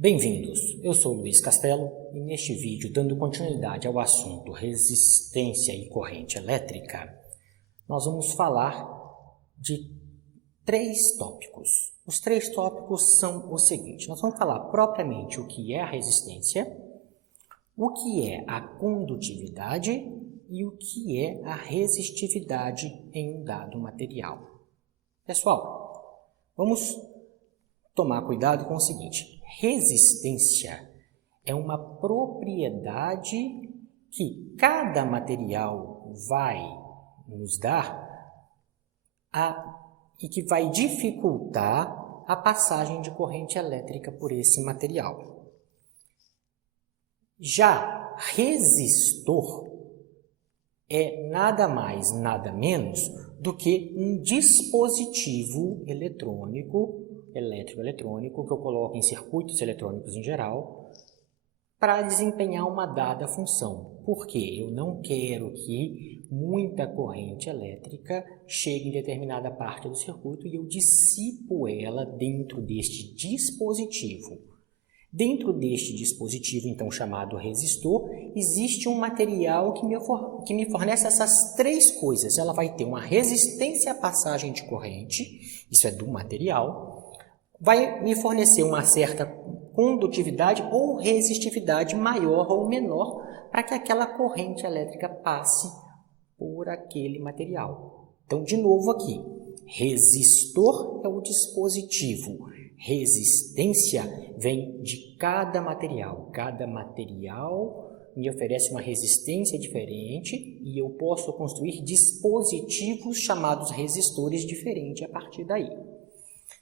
Bem-vindos, eu sou Luiz Castelo e neste vídeo, dando continuidade ao assunto resistência e corrente elétrica, nós vamos falar de 3 tópicos. Os 3 tópicos são o seguinte: nós vamos falar propriamente o que é a resistência, o que é a condutividade e o que é a resistividade em um dado material. Pessoal, vamos tomar cuidado com o seguinte: resistência é uma propriedade que cada material vai nos dar e que vai dificultar a passagem de corrente elétrica por esse material. Já resistor é nada mais, nada menos do que um dispositivo elétrico-eletrônico, que eu coloco em circuitos eletrônicos em geral, para desempenhar uma dada função. Porque eu não quero que muita corrente elétrica chegue em determinada parte do circuito e eu dissipo ela dentro deste dispositivo. Dentro deste dispositivo, então chamado resistor, existe um material que me fornece essas 3 coisas. Ela vai ter uma resistência à passagem de corrente, isso é do material, vai me fornecer uma certa condutividade ou resistividade maior ou menor para que aquela corrente elétrica passe por aquele material. Então, de novo aqui, resistor é o dispositivo. Resistência vem de cada material. Cada material me oferece uma resistência diferente e eu posso construir dispositivos chamados resistores diferentes a partir daí.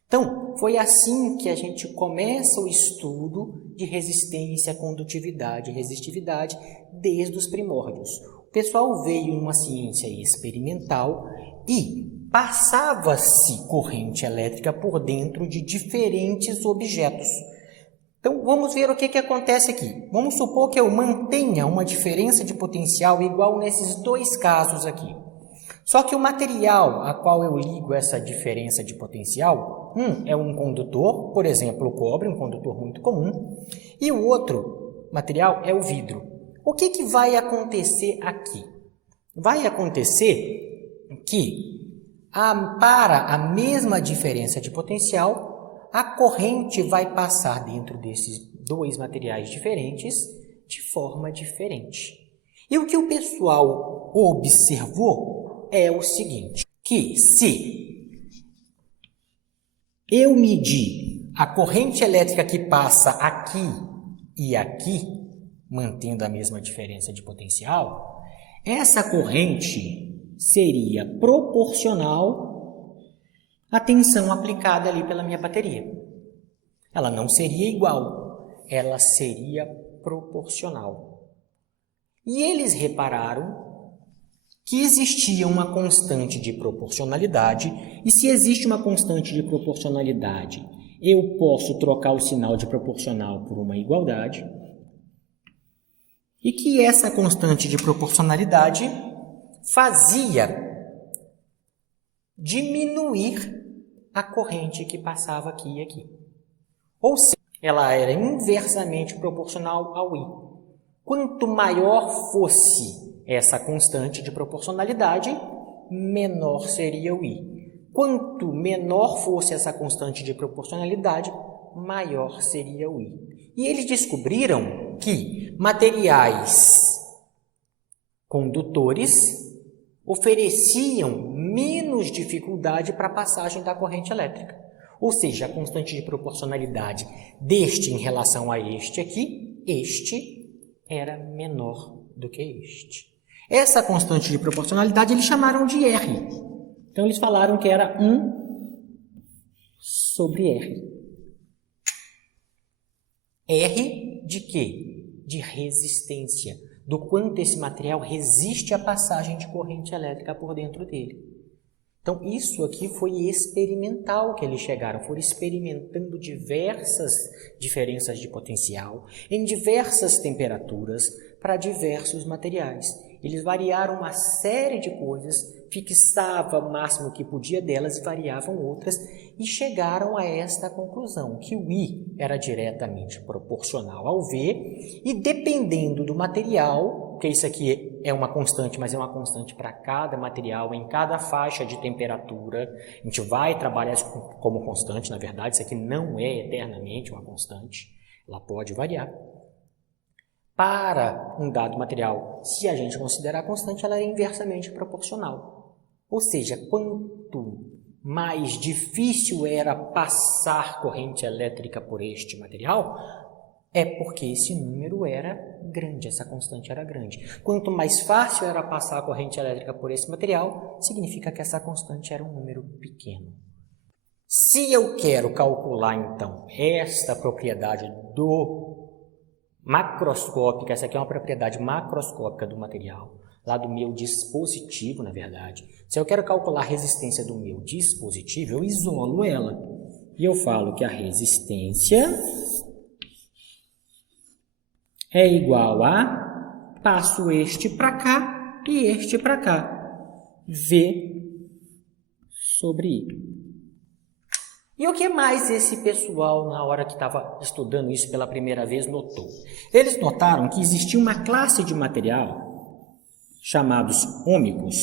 Então, foi assim que a gente começa o estudo de resistência, condutividade e resistividade desde os primórdios. O pessoal veio em uma ciência experimental e passava-se corrente elétrica por dentro de diferentes objetos. Então, vamos ver o que acontece aqui. Vamos supor que eu mantenha uma diferença de potencial igual nesses 2 casos aqui. Só que o material a qual eu ligo essa diferença de potencial, é um condutor, por exemplo, o cobre, um condutor muito comum, e o outro material é o vidro. O que vai acontecer aqui? Vai acontecer que para a mesma diferença de potencial, a corrente vai passar dentro desses 2 materiais diferentes de forma diferente. E o que o pessoal observou é o seguinte, que se eu medir a corrente elétrica que passa aqui e aqui, mantendo a mesma diferença de potencial, essa corrente seria proporcional à tensão aplicada ali pela minha bateria. Ela não seria igual, ela seria proporcional. E eles repararam que existia uma constante de proporcionalidade, e se existe uma constante de proporcionalidade, eu posso trocar o sinal de proporcional por uma igualdade, e que essa constante de proporcionalidade fazia diminuir a corrente que passava aqui e aqui. Ou seja, ela era inversamente proporcional ao I. Quanto maior fosse essa constante de proporcionalidade, menor seria o I. Quanto menor fosse essa constante de proporcionalidade, maior seria o I. E eles descobriram que materiais condutores ofereciam menos dificuldade para a passagem da corrente elétrica. Ou seja, a constante de proporcionalidade deste em relação a este aqui, este era menor do que este. Essa constante de proporcionalidade eles chamaram de R. Então, eles falaram que era 1 sobre R. R de quê? De resistência. Do quanto esse material resiste à passagem de corrente elétrica por dentro dele. Então, isso aqui foi experimental que eles chegaram. Foram experimentando diversas diferenças de potencial em diversas temperaturas para diversos materiais. Eles variaram uma série de coisas fixava o máximo que podia delas e variavam outras, e chegaram a esta conclusão, que o I era diretamente proporcional ao V, e dependendo do material, porque isso aqui é uma constante, mas é uma constante para cada material, em cada faixa de temperatura, a gente vai trabalhar isso como constante, na verdade, isso aqui não é eternamente uma constante, ela pode variar. Para um dado material, se a gente considerar constante, ela é inversamente proporcional. Ou seja, quanto mais difícil era passar corrente elétrica por este material, é porque esse número era grande, essa constante era grande. Quanto mais fácil era passar a corrente elétrica por esse material, significa que essa constante era um número pequeno. Se eu quero calcular, então, esta propriedade macroscópica, essa aqui é uma propriedade macroscópica do material, lá do meu dispositivo, na verdade. Se eu quero calcular a resistência do meu dispositivo, eu isolo ela. E eu falo que a resistência é igual a, passo este para cá e este para cá, V sobre I. E o que mais esse pessoal, na hora que estava estudando isso pela primeira vez, notou? Eles notaram que existia uma classe de material chamados ômicos.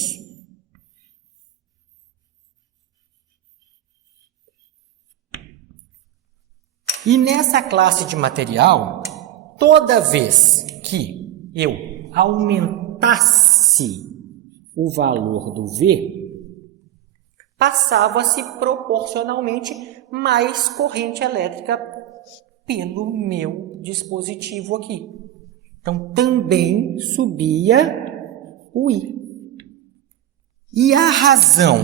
E nessa classe de material, toda vez que eu aumentasse o valor do V, passava-se proporcionalmente mais corrente elétrica pelo meu dispositivo aqui. Então, também subia o I. E a razão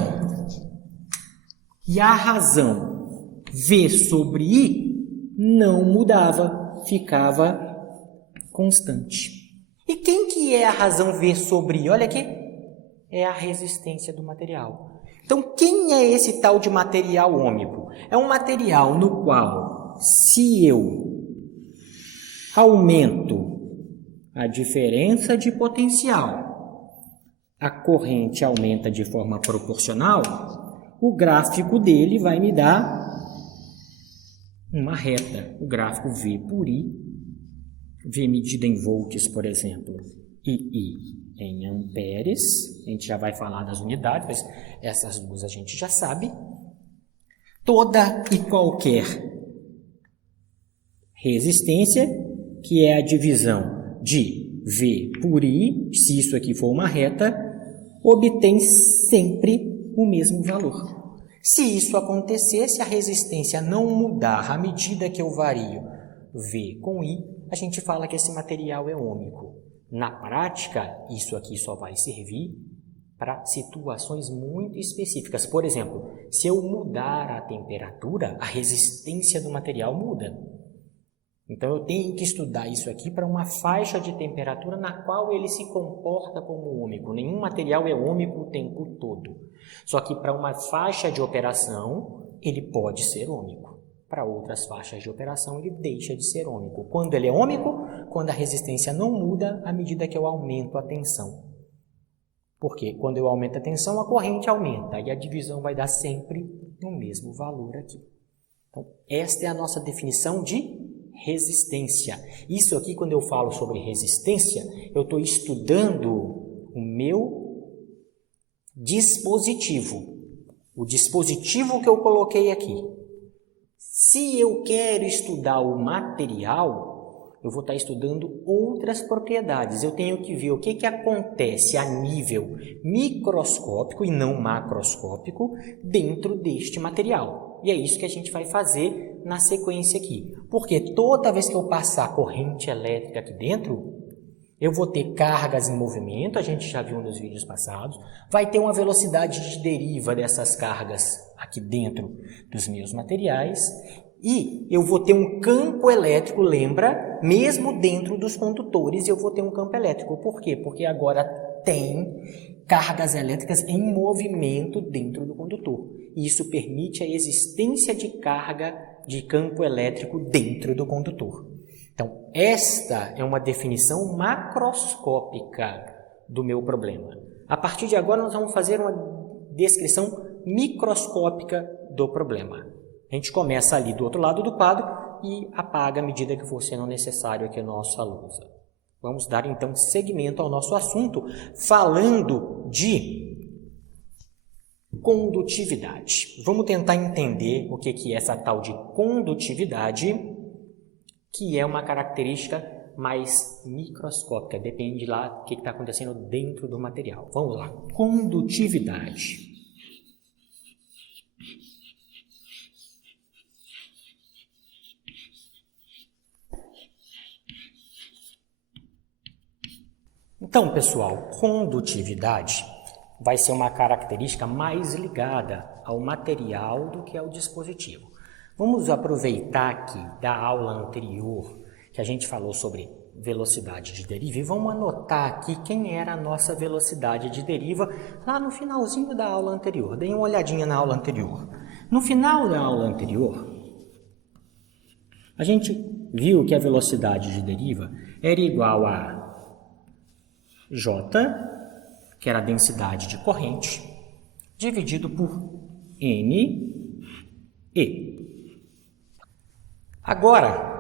V sobre I não mudava, ficava constante. E quem que é a razão V sobre I? Olha aqui, é a resistência do material. Então, quem é esse tal de material ômico? É um material no qual, se eu aumento a diferença de potencial, a corrente aumenta de forma proporcional, o gráfico dele vai me dar uma reta. O gráfico V por I, V medida em volts, por exemplo, e I em amperes, a gente já vai falar das unidades, mas essas duas a gente já sabe. Toda e qualquer resistência, que é a divisão de V por I, se isso aqui for uma reta, obtém sempre o mesmo valor. Se isso acontecer, se a resistência não mudar à medida que eu vario V com I, a gente fala que esse material é ômico. Na prática, isso aqui só vai servir para situações muito específicas. Por exemplo, se eu mudar a temperatura, a resistência do material muda. Então, eu tenho que estudar isso aqui para uma faixa de temperatura na qual ele se comporta como ômico. Nenhum material é ômico o tempo todo. Só que para uma faixa de operação, ele pode ser ômico. Para outras faixas de operação, ele deixa de ser ômico. Quando ele é ômico, quando a resistência não muda à medida que eu aumento a tensão. Porque quando eu aumento a tensão, a corrente aumenta e a divisão vai dar sempre o mesmo valor aqui. Então, esta é a nossa definição de resistência. Isso aqui, quando eu falo sobre resistência, eu estou estudando o meu dispositivo. O dispositivo que eu coloquei aqui. Se eu quero estudar o material, eu vou estar estudando outras propriedades. Eu tenho que ver o que acontece a nível microscópico e não macroscópico dentro deste material. E é isso que a gente vai fazer na sequência aqui. Porque toda vez que eu passar corrente elétrica aqui dentro, eu vou ter cargas em movimento, a gente já viu nos vídeos passados, vai ter uma velocidade de deriva dessas cargas aqui dentro dos meus materiais, e eu vou ter um campo elétrico, lembra? Mesmo dentro dos condutores eu vou ter um campo elétrico. Por quê? Porque agora tem cargas elétricas em movimento dentro do condutor. E isso permite a existência de carga de campo elétrico dentro do condutor. Então, esta é uma definição macroscópica do meu problema. A partir de agora, nós vamos fazer uma descrição microscópica do problema. A gente começa ali do outro lado do quadro e apaga à medida que for sendo necessário aqui a nossa lousa. Vamos dar então seguimento ao nosso assunto, falando de condutividade. Vamos tentar entender o que é essa tal de condutividade, que é uma característica mais microscópica, depende lá do que está acontecendo dentro do material. Vamos lá, condutividade. Então, pessoal, condutividade vai ser uma característica mais ligada ao material do que ao dispositivo. Vamos aproveitar aqui da aula anterior, que a gente falou sobre velocidade de deriva, e vamos anotar aqui quem era a nossa velocidade de deriva lá no finalzinho da aula anterior. Deem uma olhadinha na aula anterior. No final da aula anterior, a gente viu que a velocidade de deriva era igual a J, que era a densidade de corrente, dividido por N, E. Agora,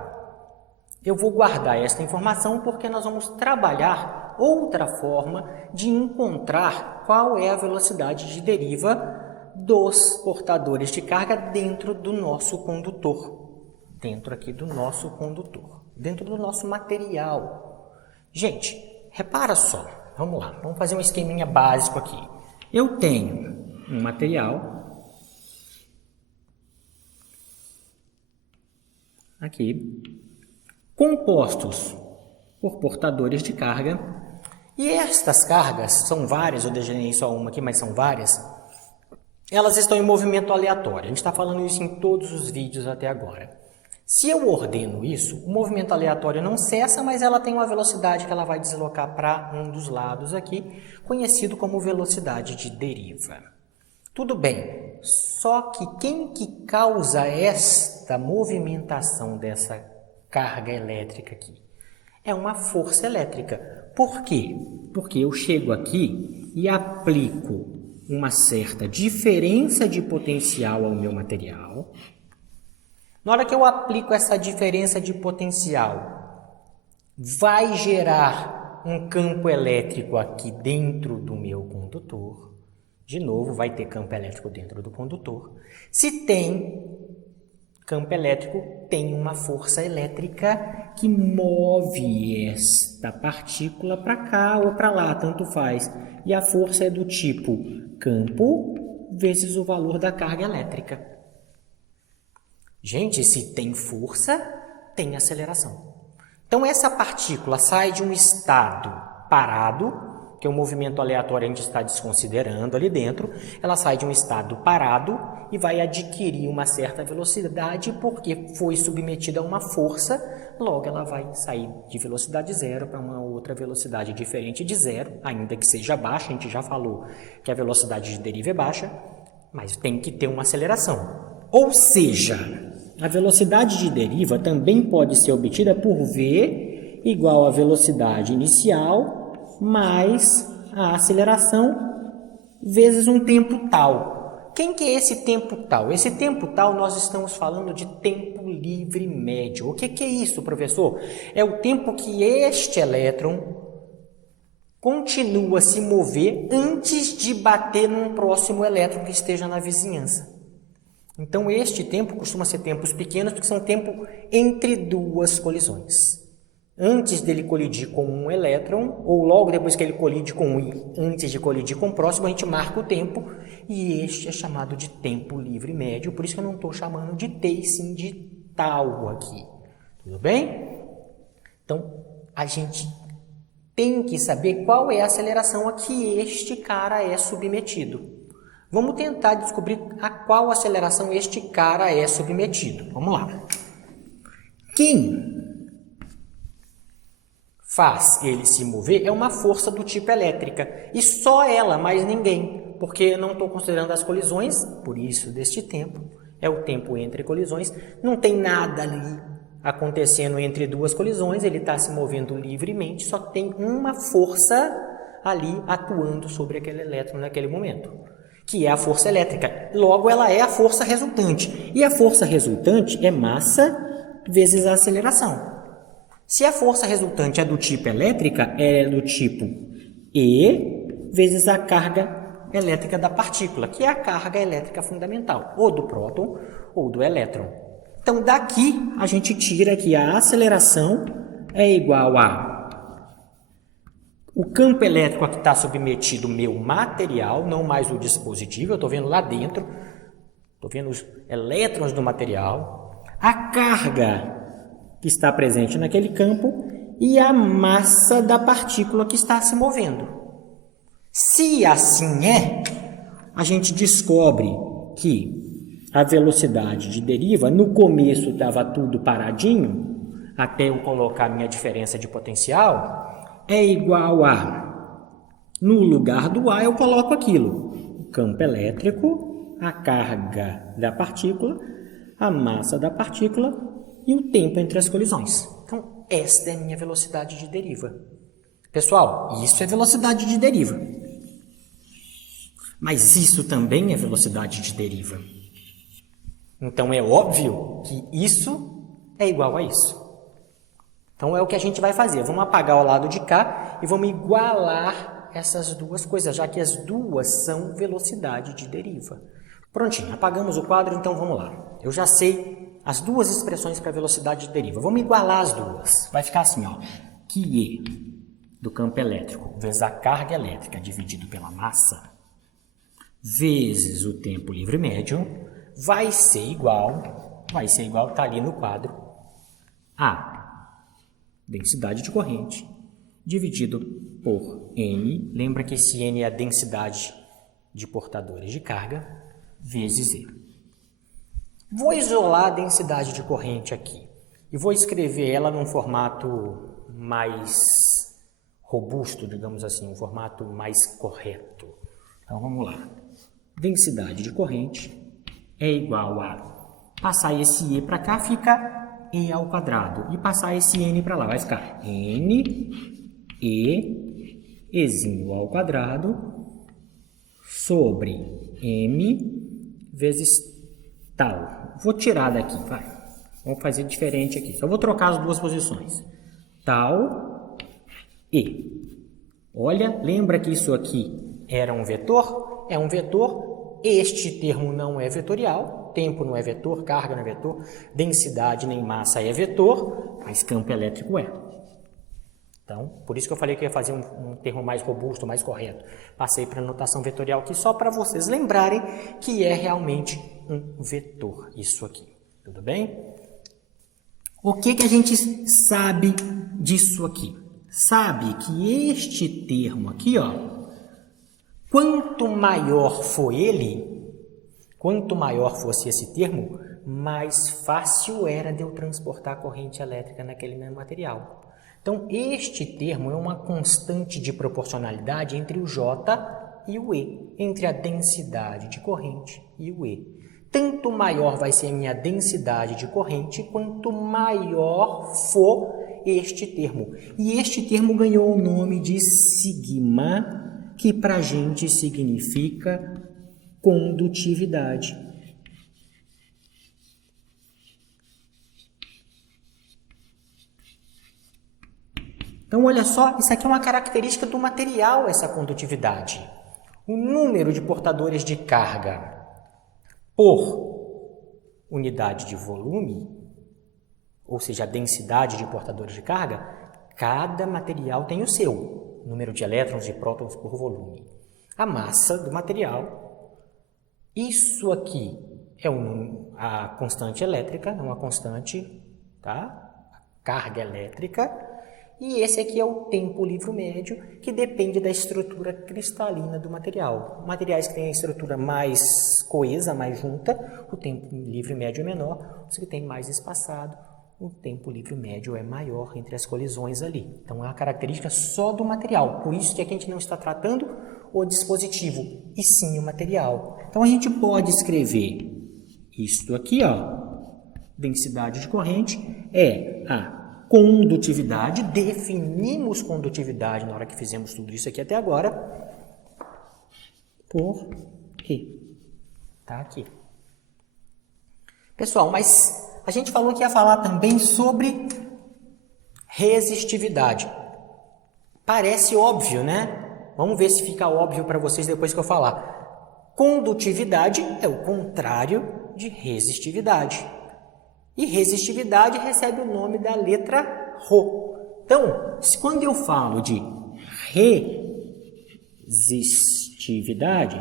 eu vou guardar esta informação porque nós vamos trabalhar outra forma de encontrar qual é a velocidade de deriva dos portadores de carga dentro do nosso condutor. Dentro aqui do nosso condutor. Dentro do nosso material. Gente, repara só. Vamos lá. Vamos fazer um esqueminha básico aqui. Eu tenho um material aqui, compostos por portadores de carga, e estas cargas, são várias, eu desenhei só uma aqui, mas são várias, elas estão em movimento aleatório. A gente está falando isso em todos os vídeos até agora. Se eu ordeno isso, o movimento aleatório não cessa, mas ela tem uma velocidade que ela vai deslocar para um dos lados aqui, conhecido como velocidade de deriva. Tudo bem, só que quem que causa esta movimentação dessa carga elétrica aqui? É uma força elétrica. Por quê? Porque eu chego aqui e aplico uma certa diferença de potencial ao meu material. Na hora que eu aplico essa diferença de potencial, vai gerar um campo elétrico aqui dentro do meu condutor. De novo, vai ter campo elétrico dentro do condutor. Se tem campo elétrico, tem uma força elétrica que move esta partícula para cá ou para lá, tanto faz. E a força é do tipo campo vezes o valor da carga elétrica. Gente, se tem força, tem aceleração. Então, essa partícula sai de um estado parado, que é um movimento aleatório a gente está desconsiderando ali dentro, ela sai de um estado parado e vai adquirir uma certa velocidade porque foi submetida a uma força, logo ela vai sair de velocidade zero para uma outra velocidade diferente de zero, ainda que seja baixa, a gente já falou que a velocidade de deriva é baixa, mas tem que ter uma aceleração. Ou seja, a velocidade de deriva também pode ser obtida por V igual à velocidade inicial mais a aceleração vezes um tempo tal. Quem que é esse tempo tal? Esse tempo tal nós estamos falando de tempo livre médio. O que é isso, professor? É o tempo que este elétron continua a se mover antes de bater num próximo elétron que esteja na vizinhança. Então, este tempo costuma ser tempos pequenos, porque são tempo entre duas colisões. Antes dele colidir com um elétron, ou logo depois que ele colide com um, antes de colidir com o próximo, a gente marca o tempo, e este é chamado de tempo livre médio, por isso que eu não estou chamando de T, e sim de tal aqui. Tudo bem? Então, a gente tem que saber qual é a aceleração a que este cara é submetido. Vamos tentar descobrir a qual aceleração este cara é submetido. Vamos lá. Quem faz ele se mover é uma força do tipo elétrica. E só ela, mais ninguém. Porque eu não estou considerando as colisões, por isso deste tempo. É o tempo entre colisões. Não tem nada ali acontecendo entre duas colisões. Ele está se movendo livremente. Só tem uma força ali atuando sobre aquele elétron naquele momento, que é a força elétrica. Logo, ela é a força resultante. E a força resultante é massa vezes a aceleração. Se a força resultante é do tipo elétrica, é do tipo E vezes a carga elétrica da partícula, que é a carga elétrica fundamental, ou do próton ou do elétron. Então, daqui a gente tira que a aceleração é igual a o campo elétrico a que está submetido o meu material, não mais o dispositivo, eu estou vendo lá dentro, estou vendo os elétrons do material, a carga que está presente naquele campo e a massa da partícula que está se movendo. Se assim é, a gente descobre que a velocidade de deriva, no começo estava tudo paradinho, até eu colocar a minha diferença de potencial, é igual a, no lugar do A eu coloco aquilo, o campo elétrico, a carga da partícula, a massa da partícula e o tempo entre as colisões. Então, esta é a minha velocidade de deriva. Pessoal, isso é velocidade de deriva. Mas isso também é velocidade de deriva. Então, é óbvio que isso é igual a isso. Então, é o que a gente vai fazer. Vamos apagar o lado de cá e vamos igualar essas duas coisas, já que as duas são velocidade de deriva. Prontinho, apagamos o quadro, então vamos lá. Eu já sei as duas expressões para velocidade de deriva. Vamos igualar as duas. Vai ficar assim, ó. Que E do campo elétrico vezes a carga elétrica dividido pela massa vezes o tempo livre médio vai ser igual, está ali no quadro, a densidade de corrente dividido por N, lembra que esse N é a densidade de portadores de carga, vezes E. Vou isolar a densidade de corrente aqui e vou escrever ela num formato mais robusto, digamos assim, um formato mais correto. Então, vamos lá. Densidade de corrente é igual a passar esse E para cá, fica E ao quadrado. E passar esse N para lá, vai ficar N, Ezinho ao quadrado, sobre M vezes tal. Vou tirar daqui, vai. Vamos fazer diferente aqui. Só vou trocar as duas posições. Tal E. Olha, lembra que isso aqui era um vetor? É um vetor. Este termo não é vetorial. Tempo não é vetor, carga não é vetor, densidade nem massa é vetor, mas campo elétrico é. Então, por isso que eu falei que eu ia fazer um termo mais robusto, mais correto. Passei para a notação vetorial aqui só para vocês lembrarem que é realmente um vetor isso aqui. Tudo bem? O que a gente sabe disso aqui? Sabe que este termo aqui, ó, quanto maior for ele, quanto maior fosse esse termo, mais fácil era de eu transportar a corrente elétrica naquele mesmo material. Então, este termo é uma constante de proporcionalidade entre o J e o E, entre a densidade de corrente e o E. Tanto maior vai ser a minha densidade de corrente, quanto maior for este termo. E este termo ganhou o nome de sigma, que para a gente significa condutividade. Então, olha só, isso aqui é uma característica do material, essa condutividade. O número de portadores de carga por unidade de volume, ou seja, a densidade de portadores de carga, cada material tem o seu, número de elétrons e prótons por volume. A massa do material, isso aqui é a constante elétrica, é uma constante, tá? A carga elétrica. E esse aqui é o tempo livre médio, que depende da estrutura cristalina do material. Materiais que têm a estrutura mais coesa, mais junta, o tempo livre médio é menor. Os que têm mais espaçado, o tempo livre médio é maior entre as colisões ali. Então, é uma característica só do material. Por isso que aqui a gente não está tratando o dispositivo, e sim o material. Então, a gente pode escrever isto aqui, ó, densidade de corrente é a condutividade, definimos condutividade na hora que fizemos tudo isso aqui até agora, por E. Tá aqui. Pessoal, mas a gente falou que ia falar também sobre resistividade. Parece óbvio, né? Vamos ver se fica óbvio para vocês depois que eu falar. Condutividade é o contrário de resistividade. E resistividade recebe o nome da letra Rho. Então, quando eu falo de resistividade,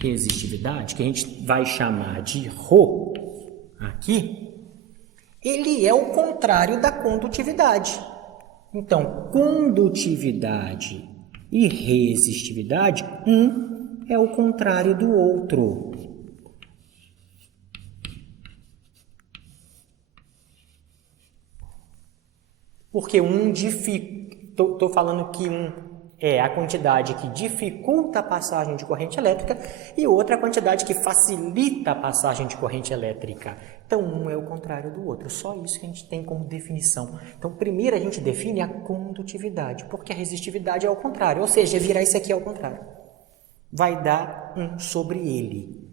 que a gente vai chamar de Rho aqui, ele é o contrário da condutividade. Então, condutividade e resistividade, um é o contrário do outro. Porque estou falando que um é a quantidade que dificulta a passagem de corrente elétrica e outra a quantidade que facilita a passagem de corrente elétrica. Então, um é o contrário do outro. Só isso que a gente tem como definição. Então, primeiro a gente define a condutividade, porque a resistividade é ao contrário. Ou seja, virar isso aqui ao contrário. Vai dar 1 sobre ele.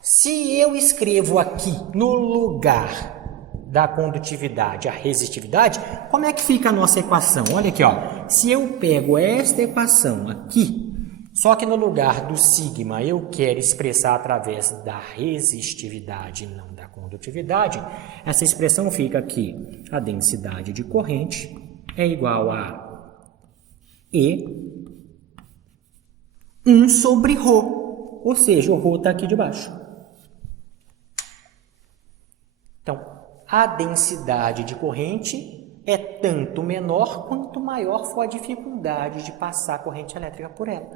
Se eu escrevo aqui no lugar da condutividade a resistividade, como é que fica a nossa equação? Olha aqui, ó. Se eu pego esta equação aqui, só que no lugar do sigma eu quero expressar através da resistividade e não da condutividade, essa expressão fica aqui. A densidade de corrente é igual a E 1 sobre Rho, ou seja, o Rho está aqui debaixo. Então, a densidade de corrente é tanto menor quanto maior for a dificuldade de passar a corrente elétrica por ela.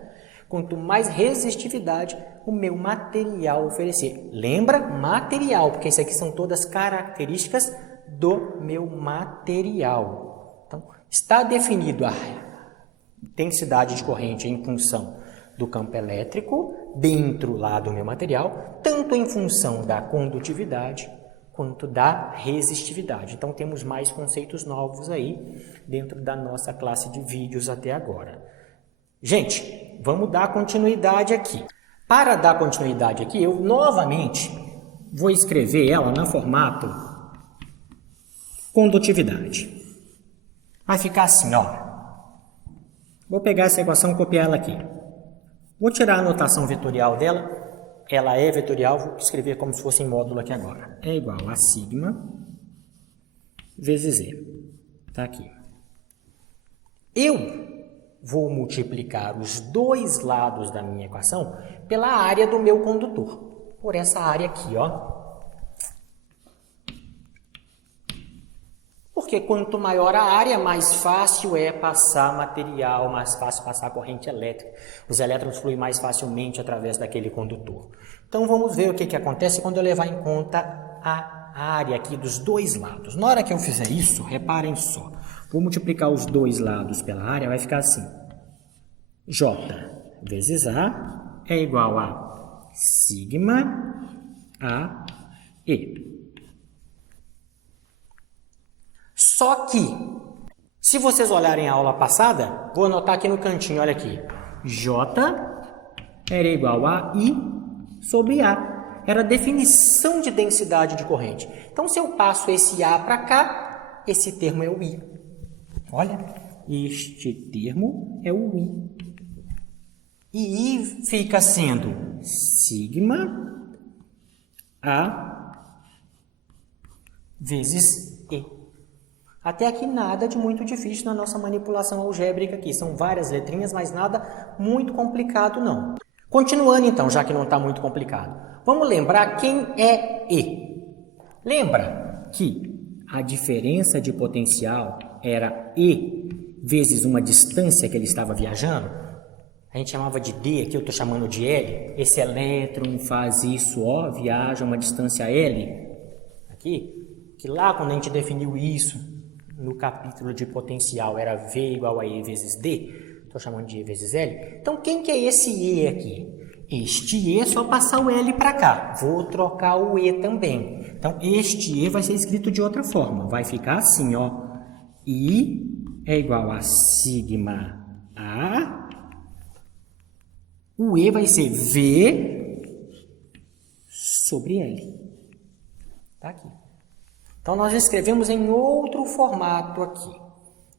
Quanto mais resistividade o meu material oferecer. Lembra? Material, porque isso aqui são todas características do meu material. Então, está definido a densidade de corrente em função do campo elétrico dentro lá do meu material, tanto em função da condutividade quanto da resistividade. Então, temos mais conceitos novos aí dentro da nossa classe de vídeos até agora. Gente, vamos dar continuidade aqui. Para dar continuidade aqui, eu novamente vou escrever ela no formato condutividade. Vai ficar assim, ó. Vou pegar essa equação e copiar ela aqui. Vou tirar a notação vetorial dela. Ela é vetorial, vou escrever como se fosse em módulo aqui agora. É igual a sigma vezes E. Está aqui. Eu vou multiplicar os dois lados da minha equação pela área do meu condutor. Por essa área aqui, ó. Porque quanto maior a área, mais fácil é passar material, mais fácil passar corrente elétrica. Os elétrons fluem mais facilmente através daquele condutor. Então, vamos ver o que acontece quando eu levar em conta a área aqui dos dois lados. Na hora que eu fizer isso, reparem só. Vou multiplicar os dois lados pela área, vai ficar assim. J vezes A é igual a sigma A E. Só que, se vocês olharem a aula passada, vou anotar aqui no cantinho, olha aqui. J era igual a I sobre A. Era a definição de densidade de corrente. Então, se eu passo esse A para cá, esse termo é o I. Olha, este termo é o I. E I fica sendo sigma A vezes E. Até aqui nada de muito difícil na nossa manipulação algébrica aqui. São várias letrinhas, mas nada muito complicado não. Continuando então, já que não está muito complicado. Vamos lembrar quem é E. Lembra que a diferença de potencial era E vezes uma distância que ele estava viajando? A gente chamava de D, aqui eu estou chamando de L. Esse elétron faz isso, ó, viaja uma distância L. Aqui, que lá quando a gente definiu isso, no capítulo de potencial era V igual a E vezes D, estou chamando de E vezes L. Então, quem que é esse E aqui? Este E é só passar o L para cá. Vou trocar o E também. Então, este E vai ser escrito de outra forma. Vai ficar assim, ó. I é igual a sigma A. O E vai ser V sobre L. Tá aqui. Então, nós escrevemos em outro formato aqui.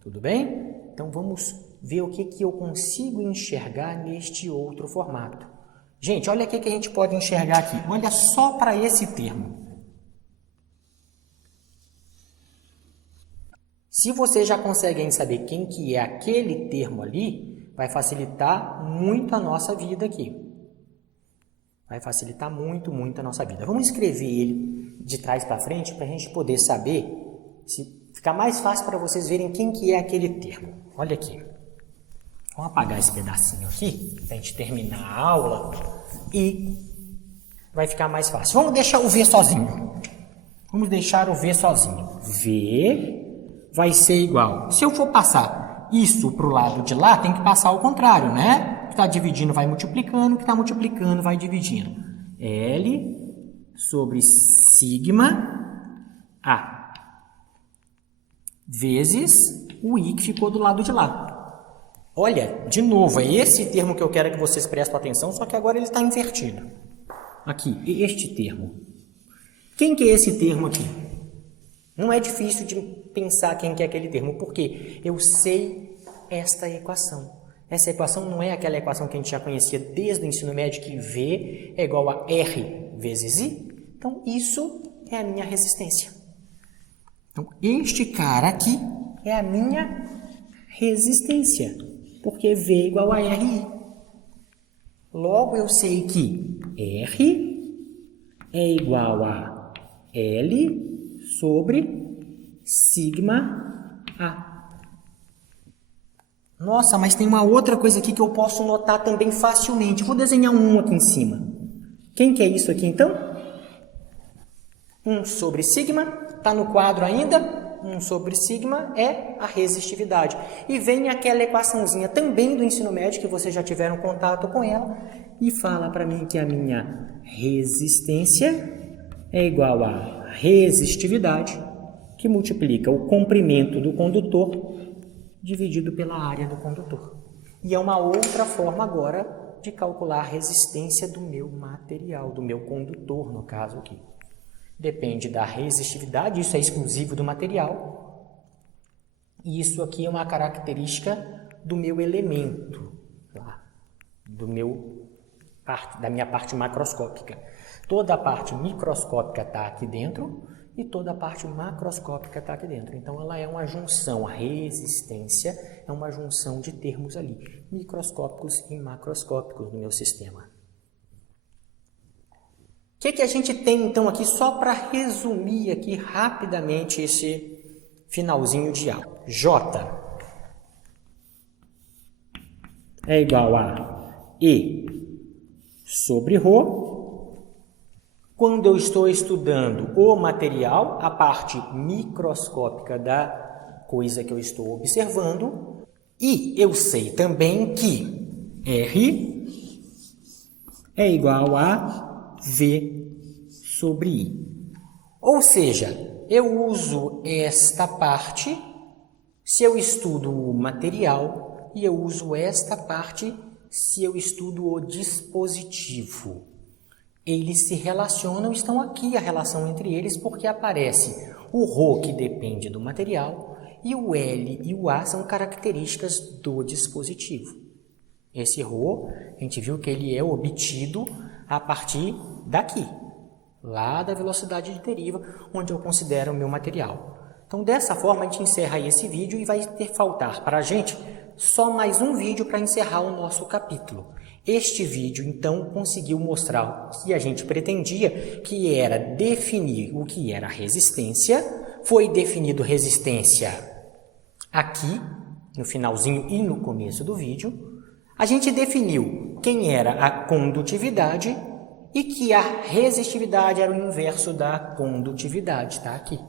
Tudo bem? Então, vamos ver o que eu consigo enxergar neste outro formato. Gente, olha o que a gente pode enxergar aqui. Olha só para esse termo. Se vocês já conseguem saber quem que é aquele termo ali, vai facilitar muito a nossa vida aqui. Vai facilitar muito, muito a nossa vida. Vamos escrever ele de trás para frente para a gente poder saber, se ficar mais fácil para vocês verem quem que é aquele termo. Olha aqui. Vamos apagar esse pedacinho aqui, para a gente terminar a aula e vai ficar mais fácil. Vamos deixar o V sozinho. Vamos deixar o V sozinho. V vai ser igual. Se eu for passar isso para o lado de lá, tem que passar ao contrário, né? O que está dividindo vai multiplicando, o que está multiplicando vai dividindo. L sobre sigma A vezes o I que ficou do lado de lá. Olha, de novo, é esse termo que eu quero que vocês prestem atenção, só que agora ele está invertido. Aqui, este termo. Quem que é esse termo aqui? Não é difícil de pensar quem que é aquele termo, porque eu sei esta equação. Essa equação não é aquela equação que a gente já conhecia desde o ensino médio, que V é igual a R vezes I. Então, isso é a minha resistência. Então, este cara aqui é a minha resistência, porque V é igual a RI. Logo, eu sei que R é igual a L sobre sigma A. Nossa, mas tem uma outra coisa aqui que eu posso notar também facilmente. Vou desenhar um aqui em cima. Quem que é isso aqui, então? 1 sobre sigma, está no quadro ainda. 1 sobre sigma é a resistividade. E vem aquela equaçãozinha também do ensino médio, que vocês já tiveram contato com ela, e fala para mim que a minha resistência é igual a resistividade, que multiplica o comprimento do condutor dividido pela área do condutor. E é uma outra forma agora de calcular a resistência do meu material, do meu condutor, no caso aqui. Depende da resistividade, isso é exclusivo do material. E isso aqui é uma característica do meu elemento, da minha parte macroscópica. Toda a parte microscópica está aqui dentro e toda a parte macroscópica está aqui dentro. Então, ela é uma junção, a resistência é uma junção de termos ali, microscópicos e macroscópicos no meu sistema. O que a gente tem, então, aqui, só para resumir aqui rapidamente esse finalzinho de aula. J é igual a E sobre ρ. Quando eu estou estudando o material, a parte microscópica da coisa que eu estou observando, e eu sei também que R é igual a V sobre I. Ou seja, eu uso esta parte se eu estudo o material e eu uso esta parte se eu estudo o dispositivo. Eles se relacionam, estão aqui a relação entre eles, porque aparece o ρ, que depende do material, e o L e o A são características do dispositivo. Esse ρ, a gente viu que ele é obtido a partir daqui, lá da velocidade de deriva, onde eu considero o meu material. Então, dessa forma, a gente encerra aí esse vídeo e vai faltar para a gente só mais um vídeo para encerrar o nosso capítulo. Este vídeo, então, conseguiu mostrar o que a gente pretendia, que era definir o que era resistência. Foi definido resistência aqui, no finalzinho e no começo do vídeo. A gente definiu quem era a condutividade e que a resistividade era o inverso da condutividade, tá? Aqui.